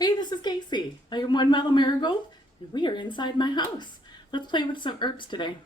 Hey, this is Casey. I am One Mellow Marigold, and we are inside my house. Let's play with some herbs today.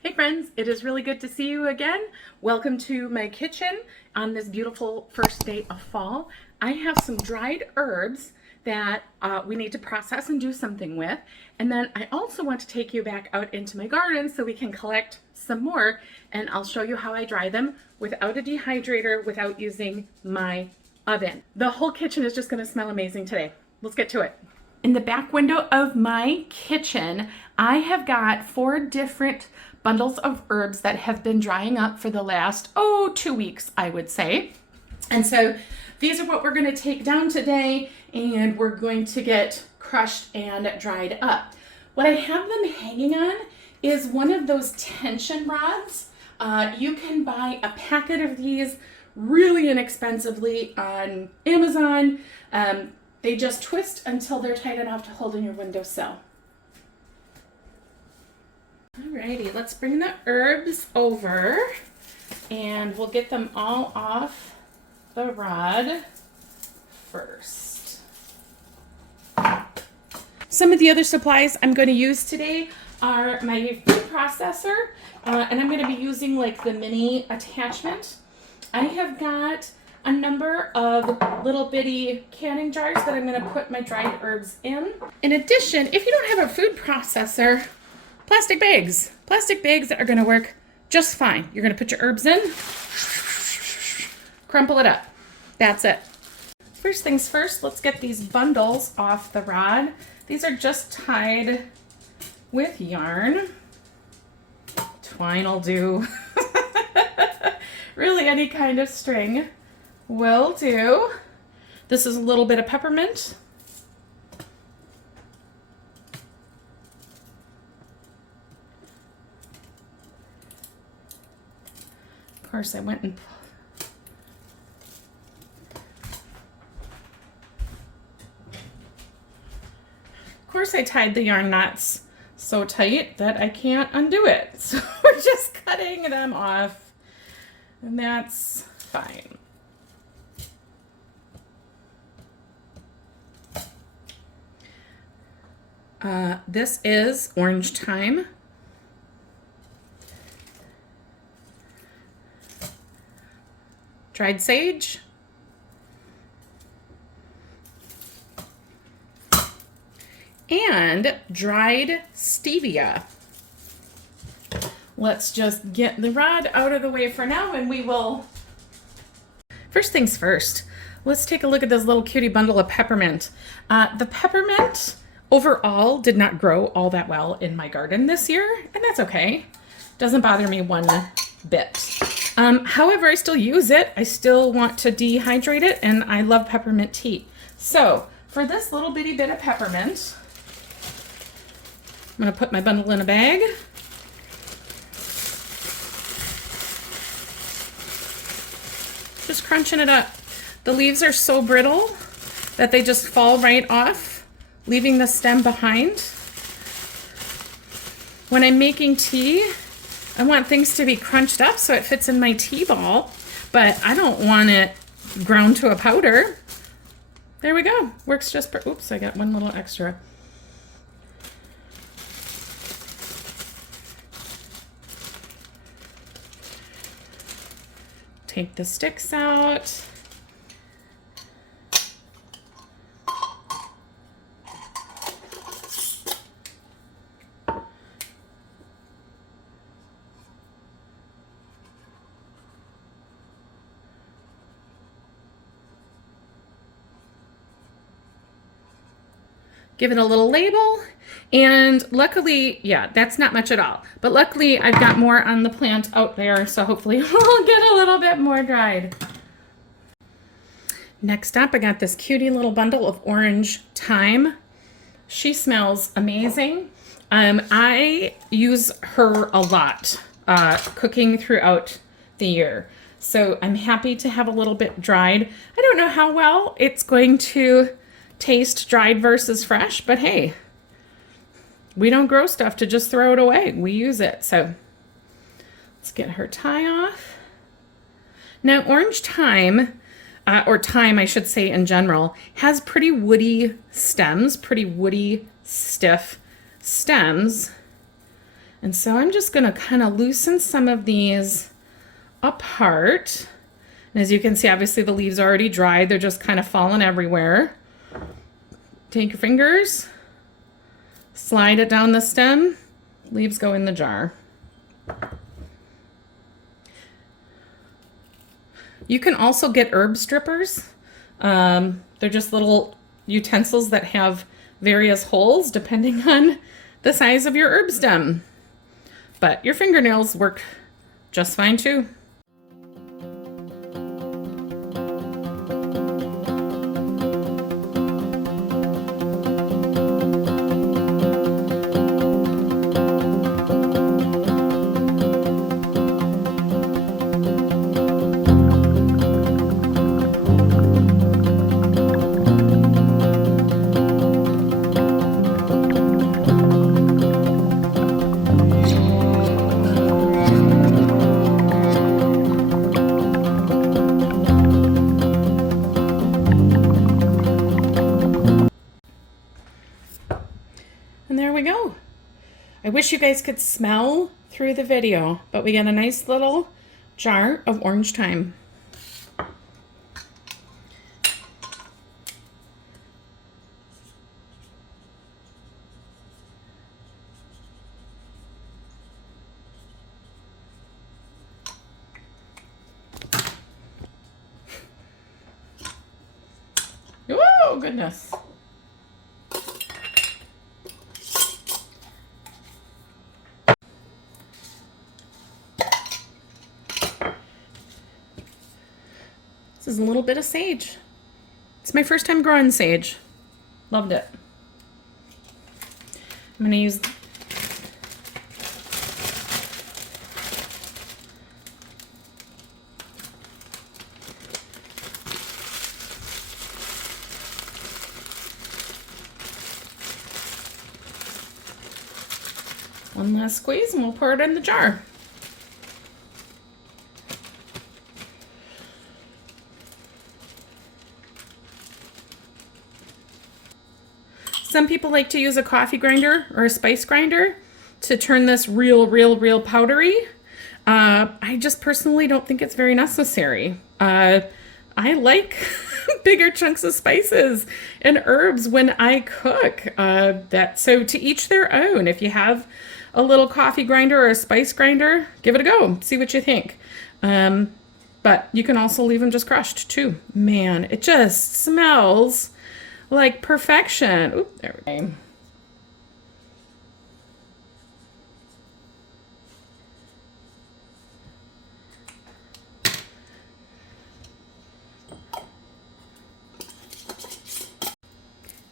Hey friends, it is really good to see you again. Welcome to my kitchen on this beautiful first day of fall. I have some dried herbs that we need to process and do something with. And then I also want to take you back out into my garden so we can collect some more, and I'll show you how I dry them without a dehydrator, without using my oven. The whole kitchen is just going to smell amazing today. Let's get to it. In the back window of my kitchen, I have got 4 different bundles of herbs that have been drying up for the last, 2 weeks, I would say. And so these are what we're going to take down today, and we're going to get crushed and dried up. What I have them hanging on is one of those tension rods. You can buy a packet of these really inexpensively on Amazon. They just twist until they're tight enough to hold in your windowsill. Alrighty, let's bring the herbs over and we'll get them all off the rod first. Some of the other supplies I'm going to use today are my food processor, and I'm going to be using like the mini attachment. I have got a number of little bitty canning jars that I'm going to put my dried herbs in. In addition, if you don't have a food processor, plastic bags that are going to work just fine. You're going to put your herbs in, crumple it up. That's it. First things first, let's get these bundles off the rod. These are just tied with yarn. Twine will do. Really, any kind of string will do. This is a little bit of peppermint. Of course, I went and I tied the yarn knots so tight that I can't undo it. So we're just cutting them off, and that's fine. This is orange thyme. Dried sage. And dried stevia. Let's just get the rod out of the way for now, and we will. First things first, let's take a look at this little cutie bundle of peppermint. The peppermint overall did not grow all that well in my garden this year, and that's okay. Doesn't bother me one bit. However, I still use it. I still want to dehydrate it, and I love peppermint tea. So for this little bitty bit of peppermint, I'm going to put my bundle in a bag. Just crunching it up. The leaves are so brittle that they just fall right off, leaving the stem behind. When I'm making tea, I want things to be crunched up so it fits in my tea ball, but I don't want it ground to a powder. There we go. Works just for, oops, I got one little extra. Take the sticks out. Give it a little label, and luckily, yeah, that's not much at all. But luckily, I've got more on the plant out there, so hopefully we'll get a little bit more dried. Next up, I got this cutie little bundle of orange thyme. She smells amazing. I use her a lot cooking throughout the year. So I'm happy to have a little bit dried. I don't know how well it's going to taste dried versus fresh, but hey, we don't grow stuff to just throw it away. We use it. So let's get her tie off. Now, orange thyme or thyme, I should say in general, has pretty woody stems, pretty woody, stiff stems. And so I'm just gonna kind of loosen some of these apart. And as you can see, obviously the leaves are already dried. They're just kind of falling everywhere. Take your fingers, slide it down the stem, leaves go in the jar. You can also get herb strippers. They're just little utensils that have various holes depending on the size of your herb stem. But your fingernails work just fine too. And there we go. I wish you guys could smell through the video, but we got a nice little jar of orange thyme. Oh, goodness. This is a little bit of sage. It's my first time growing sage. Loved it. I'm going to use one last squeeze and we'll pour it in the jar. Some people like to use a coffee grinder or a spice grinder to turn this real powdery. I just personally don't think it's very necessary. I like bigger chunks of spices and herbs when I cook. So to each their own. If you have a little coffee grinder or a spice grinder, give it a go. See what you think. But you can also leave them just crushed too. Man, it just smells like perfection. Oop, there we go.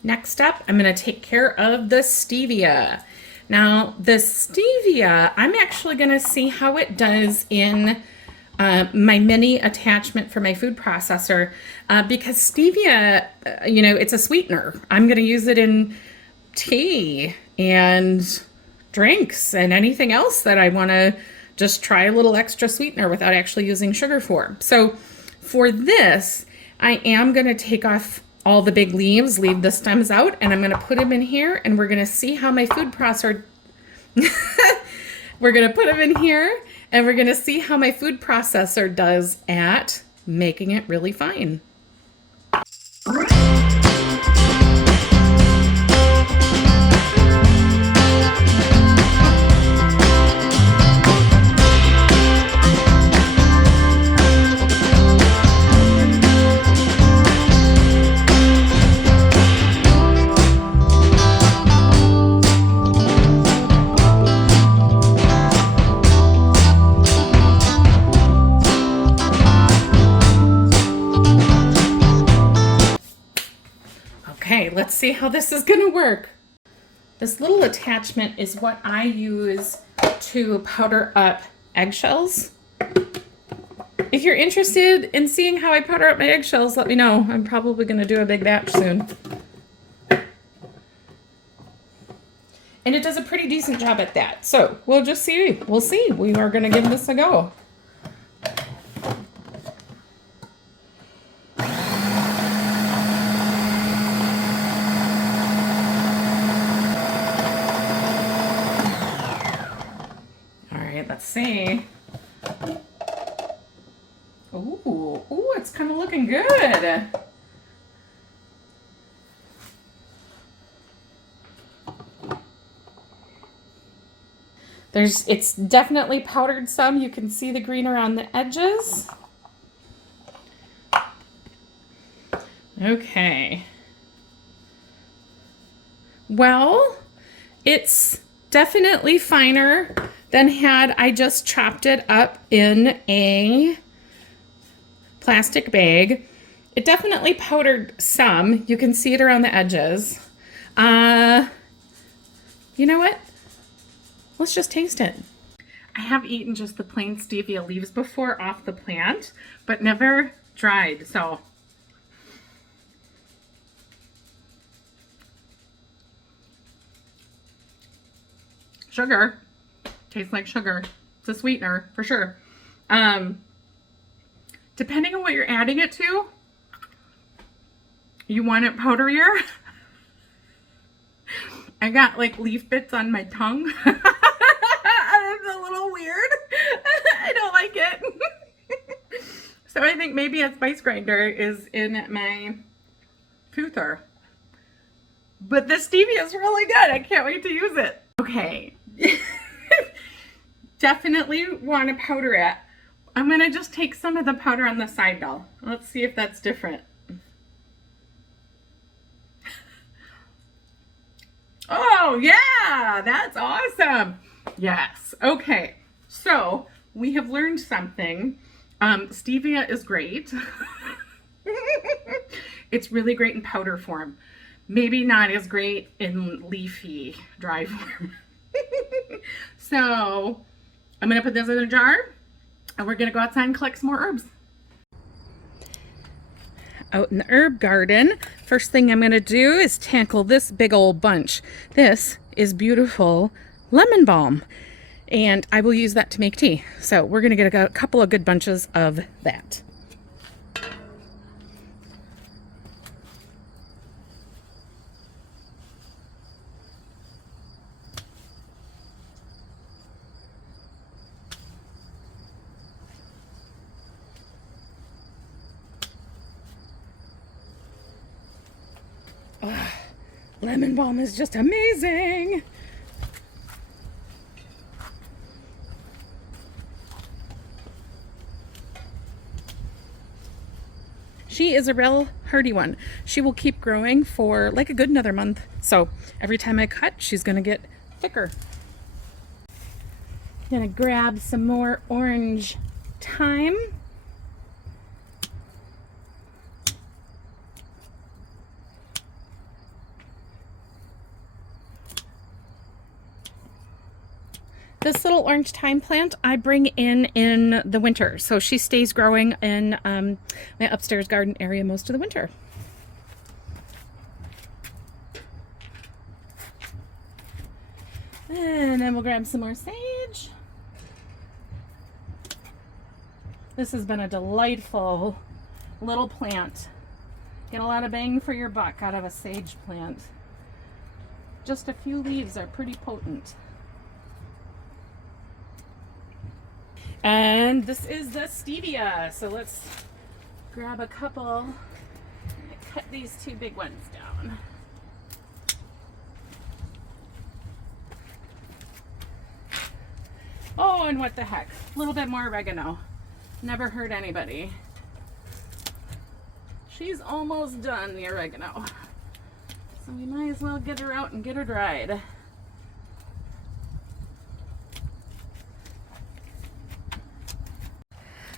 Next up, I'm going to take care of the stevia. Now, the stevia, I'm actually going to see how it does in my mini attachment for my food processor, because stevia, it's a sweetener. I'm going to use it in tea and drinks and anything else that I want to just try a little extra sweetener without actually using sugar for. So for this, I am going to take off all the big leaves, leave the stems out, and I'm going to put them in here, and we're going to see how my food processor we're going to put them in here, and we're going to see how my food processor does at making it really fine. Okay, let's see how this is gonna work. This little attachment is what I use to powder up eggshells. If you're interested in seeing how I powder up my eggshells, let me know. I'm probably gonna do a big batch soon. And it does a pretty decent job at that. So we'll just see, we'll see. We are gonna give this a go. Let's see. Ooh, it's kind of looking good. It's definitely powdered some. You can see the green around the edges. Okay. Well, it's definitely finer than had I just chopped it up in a plastic bag. It definitely powdered some. You can see it around the edges. You know what? Let's just taste it. I have eaten just the plain stevia leaves before off the plant, but never dried, so. Sugar. Tastes like sugar. It's a sweetener, for sure. Depending on what you're adding it to, you want it powderier. I got like leaf bits on my tongue. It's a little weird. I don't like it. So I think maybe a spice grinder is in my foother. But the stevia is really good. I can't wait to use it. Okay. Definitely want to powder it. I'm going to just take some of the powder on the side though. Let's see if that's different. Oh yeah, that's awesome. Yes. Okay. So we have learned something. Stevia is great. It's really great in powder form. Maybe not as great in leafy dry form. So I'm going to put this in a jar and we're going to go outside and collect some more herbs. Out in the herb garden, first thing I'm going to do is tackle this big old bunch. This is beautiful lemon balm, and I will use that to make tea. So we're going to get a couple of good bunches of that. Oh, lemon balm is just amazing. She is a real hardy one. She will keep growing for like a good another month. So every time I cut, she's gonna get thicker. I'm gonna grab some more orange thyme. This little orange thyme plant I bring in the winter, so she stays growing in my upstairs garden area most of the winter. And then we'll grab some more sage. This has been a delightful little plant. Get a lot of bang for your buck out of a sage plant. Just a few leaves are pretty potent. And this is the stevia. So let's grab a couple. Cut these two big ones down. Oh, and what the heck? A little bit more oregano. Never hurt anybody. She's almost done, the oregano. So we might as well get her out and get her dried.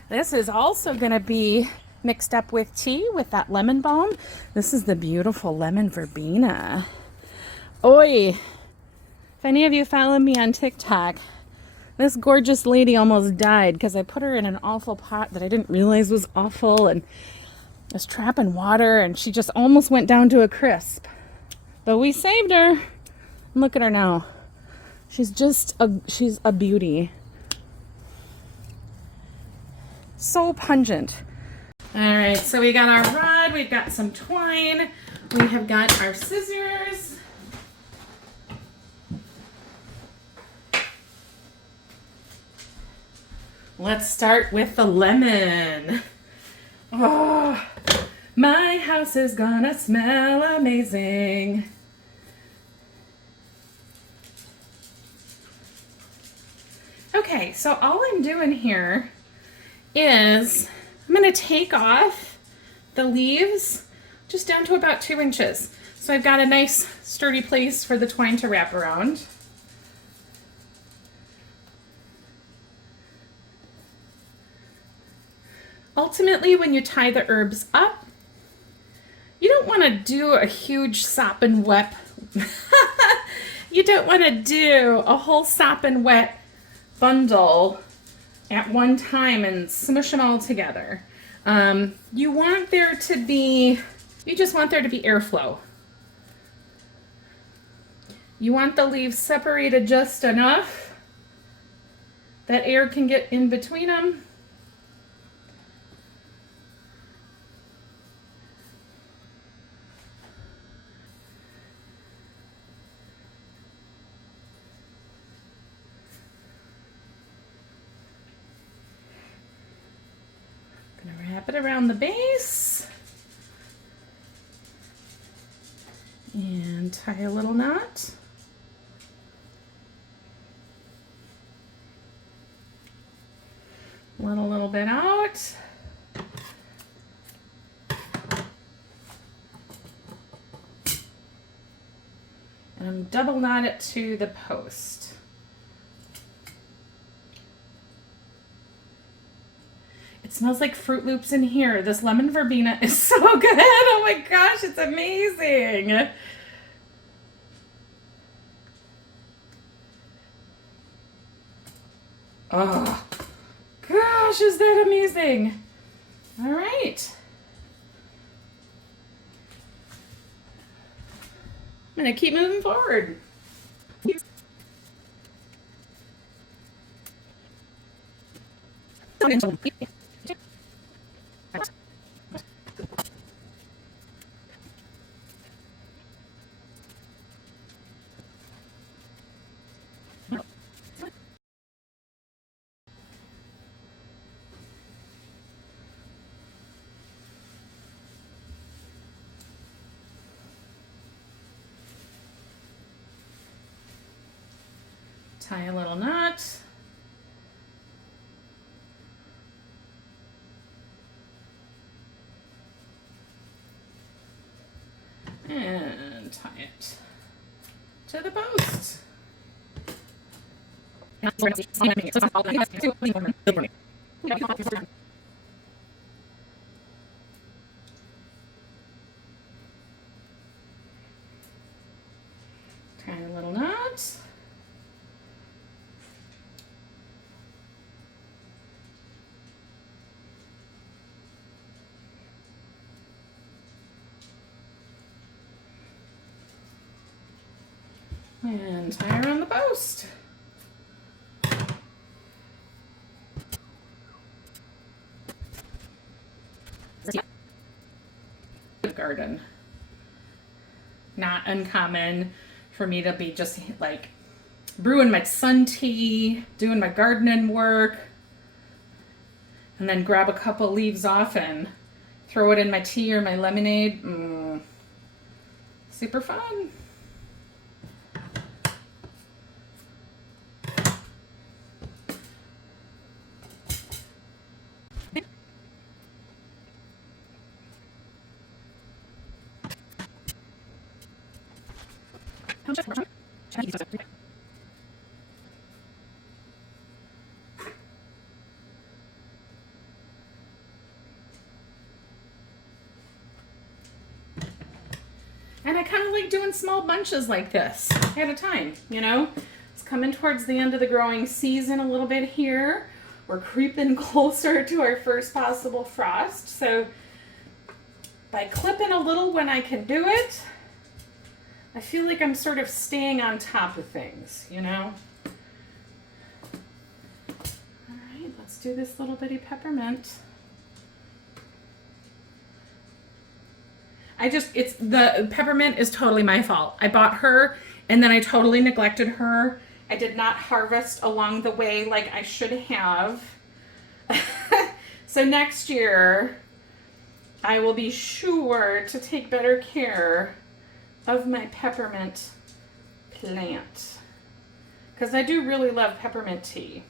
This is also going to be mixed up with tea with that lemon balm. This is the beautiful lemon verbena. Oi! If any of you follow me on TikTok, this gorgeous lady almost died because I put her in an awful pot that I didn't realize was awful and was trapping water, and she just almost went down to a crisp. But we saved her. And look at her now. She's a beauty. So pungent. All right, so we got our rod, we've got some twine, we have got our scissors. Let's start with the lemon. Oh, my house is gonna smell amazing. Okay, so all I'm doing here is I'm gonna take off the leaves just down to about 2 inches. So I've got a nice sturdy place for the twine to wrap around. Ultimately, when you tie the herbs up, you don't want to do a huge sop and wet. You don't want to do a whole sop and wet bundle at one time and smush them all together. You want there to be, you just want there to be airflow. You want the leaves separated just enough that air can get in between them. Gonna wrap it around the base and tie a little knot. Let a little bit out. And double knot it to the post. It smells like Fruit Loops in here. This lemon verbena is so good. Oh my gosh, it's amazing. Oh, gosh, is that amazing. All right. I'm gonna keep moving forward. Tie a little knot. And tie it to the post. Tie a little knot. And tie around the post. Garden. Not uncommon for me to be just like brewing my sun tea, doing my gardening work, and then grab a couple leaves off and throw it in my tea or my lemonade. Super fun. And I kind of like doing small bunches like this at a time, you know? It's coming towards the end of the growing season a little bit here. We're creeping closer to our first possible frost. So by clipping a little when I can do it, I feel like I'm sort of staying on top of things, you know? All right, let's do this little bitty peppermint. The peppermint is totally my fault. I bought her and then I totally neglected her. I did not harvest along the way like I should have. So next year, I will be sure to take better care of my peppermint plant, because I do really love peppermint tea.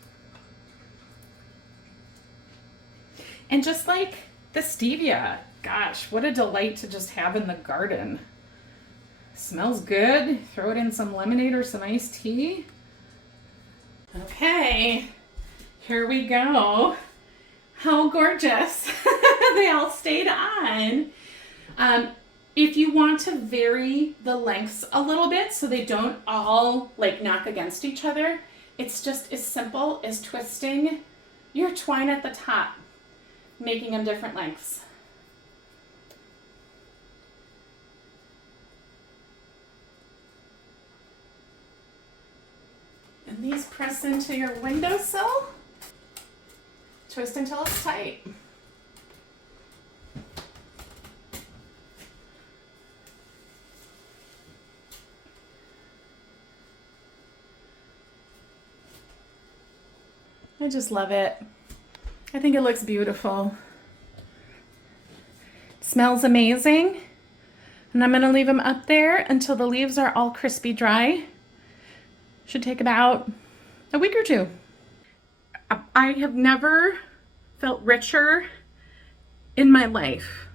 And just like the stevia, gosh, what a delight to just have in the garden. Smells good. Throw it in some lemonade or some iced tea. Okay, here we go. How gorgeous. They all stayed on. If you want to vary the lengths a little bit so they don't all like knock against each other, it's just as simple as twisting your twine at the top, making them different lengths. And these press into your windowsill. Twist until it's tight. I just love it. I think it looks beautiful. It smells amazing. And I'm gonna leave them up there until the leaves are all crispy dry. Should take about a week or two. I have never felt richer in my life.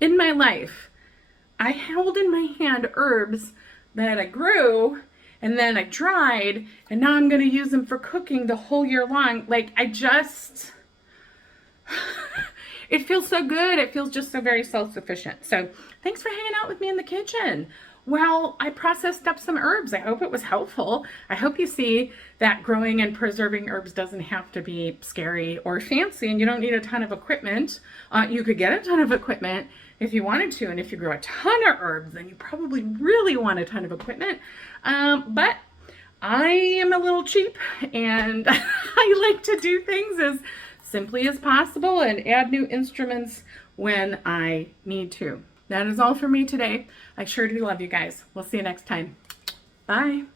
In my life. I held in my hand herbs that I grew and then I dried, and now I'm going to use them for cooking the whole year long. Like, I just, it feels so good. It feels just so very self-sufficient. So thanks for hanging out with me in the kitchen. Well, I processed up some herbs. I hope it was helpful. I hope you see that growing and preserving herbs doesn't have to be scary or fancy, and you don't need a ton of equipment. You could get a ton of equipment if you wanted to, and if you grow a ton of herbs, then you probably really want a ton of equipment. But I am a little cheap, and I like to do things as simply as possible and add new instruments when I need to. That is all for me today. I sure do love you guys. We'll see you next time. Bye.